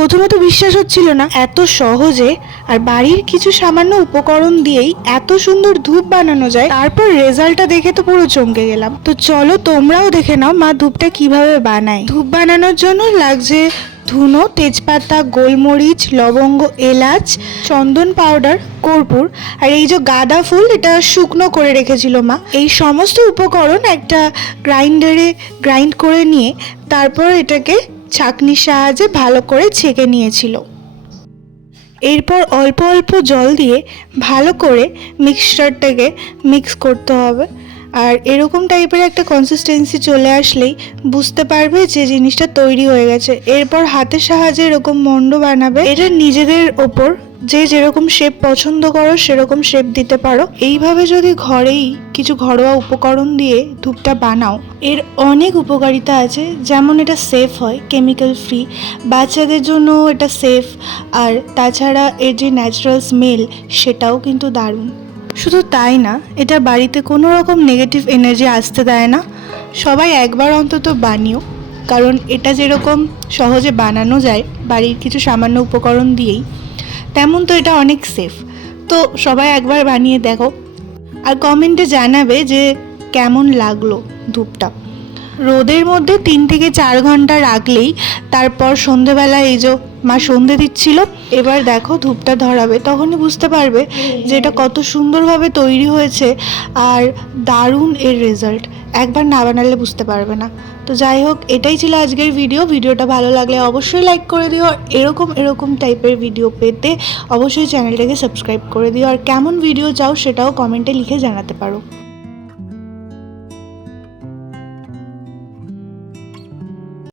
প্রথমে তো বিশ্বাস হচ্ছিল না এত সহজে আর বাড়ির কিছু সামান্য উপকরণ দিয়েই এত সুন্দর ধূপ বানানো যায়। তারপর রেজাল্টটা দেখে তো পুরো চমকে গেলাম। তো চলো তোমরাও দেখে নাও মা ধূপটা কিভাবে বানায়। ধূপ বানানোর জন্য লাগছে ধুনো, তেজপাতা, গোলমরিচ, লবঙ্গ, এলাচ, চন্দন পাউডার, কর্পূর আর এই যে গাঁদা ফুল, এটা শুকনো করে রেখেছিল মা। এই সমস্ত উপকরণ একটা গ্রাইন্ডারে গ্রাইন্ড করে নিয়ে তারপর এটাকে ছাঁকনির সাহায্যে ভালো করে ছেঁকে নিয়েছিল। এরপর অল্প অল্প জল দিয়ে ভালো করে মিক্সচারটাকে মিক্স করতে হবে। আর এরকম টাইপের একটা কনসিস্টেন্সি চলে আসলেই বুঝতে পারবে যে জিনিসটা তৈরি হয়ে গেছে। এরপর হাতের সাহায্যে এরকম মন্ড বানাবে। এটা নিজেদের ওপর, যে যেরকম শেপ পছন্দ করো সেরকম শেপ দিতে পারো। এইভাবে যদি ঘরেই কিছু ঘরোয়া উপকরণ দিয়ে ধূপটা বানাও, এর অনেক উপকারিতা আছে। যেমন এটা সেফ হয়, কেমিক্যাল ফ্রি, বাচ্চাদের জন্য এটা সেফ, আর তাছাড়া এর যে ন্যাচারাল স্মেল সেটাও কিন্তু দারুণ। শুধু তাই না, এটা বাড়িতে কোনো রকম নেগেটিভ এনার্জি আসতে দেয় না। সবাই একবার অন্তত বানিও, কারণ এটা যেরকম সহজে বানানো যায় বাড়ির কিছু সামান্য উপকরণ দিয়েই, তেমন তো এটা অনেক সেফ। তো সবাই একবার বানিয়ে দেখো আর কমেন্টে জানাবে যে কেমন লাগলো ধূপটা। রোদের মধ্যে 3 থেকে 4 ঘন্টা রাখলেই তারপর সন্ধেবেলা এই যে মা সন্ধে দিচ্ছিল, এবার দেখো ধূপটা ধরাবে, তখনই বুঝতে পারবে যে এটা কত সুন্দরভাবে তৈরি হয়েছে আর দারুণ এর রেজাল্ট। একবার না বানালে বুঝতে পারবে না। তো যাই হোক, এটাই ছিল আজকের ভিডিওটা ভালো লাগলে অবশ্যই লাইক করে দিও। আর এরকম টাইপের ভিডিও পেতে অবশ্যই চ্যানেলটাকে সাবস্ক্রাইব করে দিও। আর কেমন ভিডিও চাও সেটাও কমেন্টে লিখে জানাতে পারো।